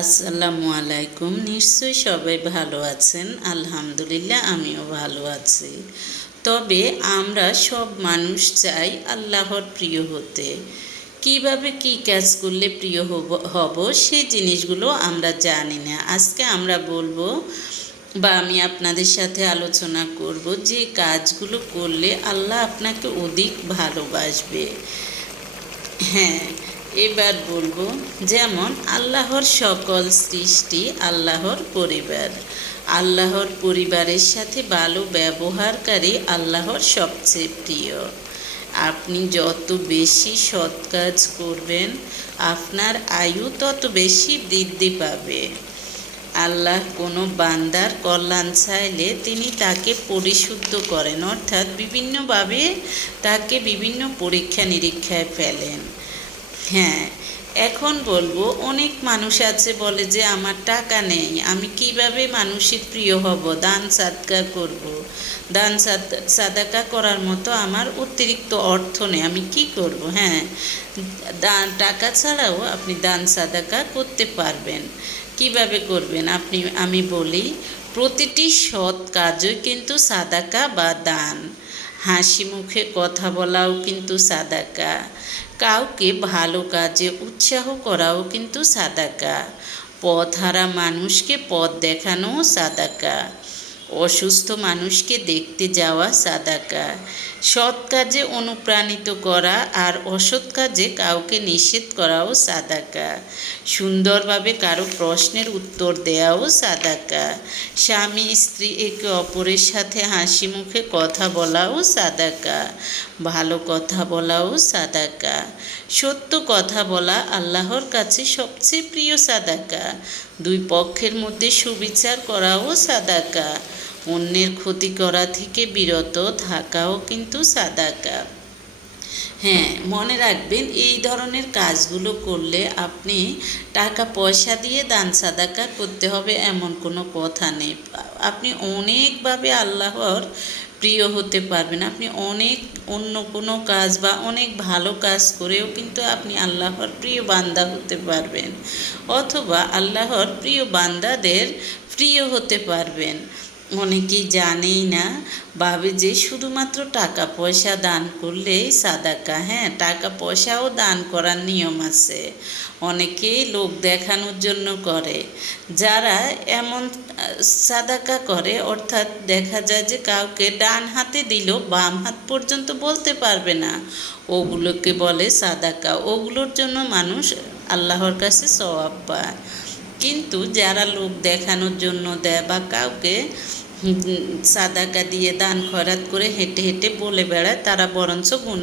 আসসালামু আলাইকুম। নিশ্চয়ই সবাই ভালো আছেন। আলহামদুলিল্লাহ, আমিও ভালো আছি। তবে আমরা সব মানুষ চাই আল্লাহর প্রিয় হতে। কীভাবে কি কাজ করলে প্রিয় হব হব সেই জিনিসগুলো আমরা জানি না। আজকে আমরা বলব বা আমি আপনাদের সাথে আলোচনা করব যে কাজগুলো করলে আল্লাহ আপনাকে অধিক ভালোবাসবে। হ্যাঁ এবার বলব, যেমন আল্লাহর সকল সৃষ্টি আল্লাহর পরিবার। আল্লাহর পরিবারের সাথে ভালো ব্যবহারকারী আল্লাহর সবচেয়ে প্রিয়। আপনি যত বেশি সৎ কাজ করবেন, আপনার আয়ু তত বেশি বৃদ্ধি পাবে। আল্লাহ কোনো বান্দার কল্যাণ চাইলে তিনি তাকে পরিশুদ্ধ করেন, অর্থাৎ বিভিন্নভাবে তাকে বিভিন্ন পরীক্ষা নিরীক্ষায় ফেলেন। হ্যাঁ এখন বলব, অনেক মানুষ আছে বলে যে, আমার টাকা নেই, আমি কীভাবে মানুষের প্রিয় হব? দান সাদকা করব। দান সাদাকা করার মতো আমার অতিরিক্ত অর্থ নেই, আমি কি করব? হ্যাঁ দান, টাকা ছাড়াও আপনি দান সাদাকা করতে পারবেন। কীভাবে করবেন? আপনি, আমি বলি, প্রতিটি সৎ কাজই কিন্তু সাদাকা বা দান। হাসি মুখে কথা বলাও কিন্তু সাদাকা। কাউকে ভালো কাজে উৎসাহ করাও কিন্তু সাদাকা। পথ হারা মানুষকে পথ দেখানোও সাদাকা। অসুস্থ মানুষকে দেখতে যাওয়া সাদাকা। সৎ কাজে অনুপ্রাণিত করা আর অসৎ কাজে কাউকে নিষেধ করাও সাদাকা। সুন্দরভাবে কারও প্রশ্নের উত্তর দেওয়াও সাদাকা। স্বামী, স্ত্রী একে অপরের সাথে হাসি মুখে কথা বলাও সাদাকা। ভালো কথা বলাও সাদাকা। সত্য কথা বলা আল্লাহর কাছে সবচেয়ে প্রিয় সাদাকা। দুই পক্ষের মধ্যে সুবিচার করাও সাদাকা। অন্যের ক্ষতি করা থেকে বিরত থাকাও কিন্তু সাদাকা। হ্যাঁ মনে রাখবেন, এই ধরনের কাজগুলো করলে আপনি টাকা পয়সা দিয়ে দান সাদাকা করতে হবে এমন কোনো কথা নেই। আপনি অনেকভাবে আল্লাহর প্রিয় হতে পারবেন। আপনি অনেক, অন্য কোনো কাজ বা অনেক ভালো কাজ করেও কিন্তু আপনি আল্লাহর প্রিয় বান্দা হতে পারবেন। অথবা আল্লাহর প্রিয় বান্দাদের প্রিয় হতে পারবেন। অনেকেই জানেই না, ভাবে যে শুধুমাত্র টাকা পয়সা দান করলেই সাদাকা। হ্যাঁ টাকা পয়সাও দান করার নিয়ম আছে। অনেকেই লোক দেখানোর জন্য করে। যারা এমন সাদাকা করে, অর্থাৎ দেখা যায় যে কাউকে ডান হাতে দিল বাম হাত পর্যন্ত বলতে পারবে না। ওগুলোকে বলে সাদাকা। ওগুলোর জন্য মানুষ আল্লাহর কাছে সওয়াব পায়। কিন্তু যারা লোক দেখানোর জন্য দেয় বা কাউকে সাদাকা দিয়ে দান খরাত করে হেঁটে হেঁটে বলে বেড়ায় তারা বরঞ্চ গুণ।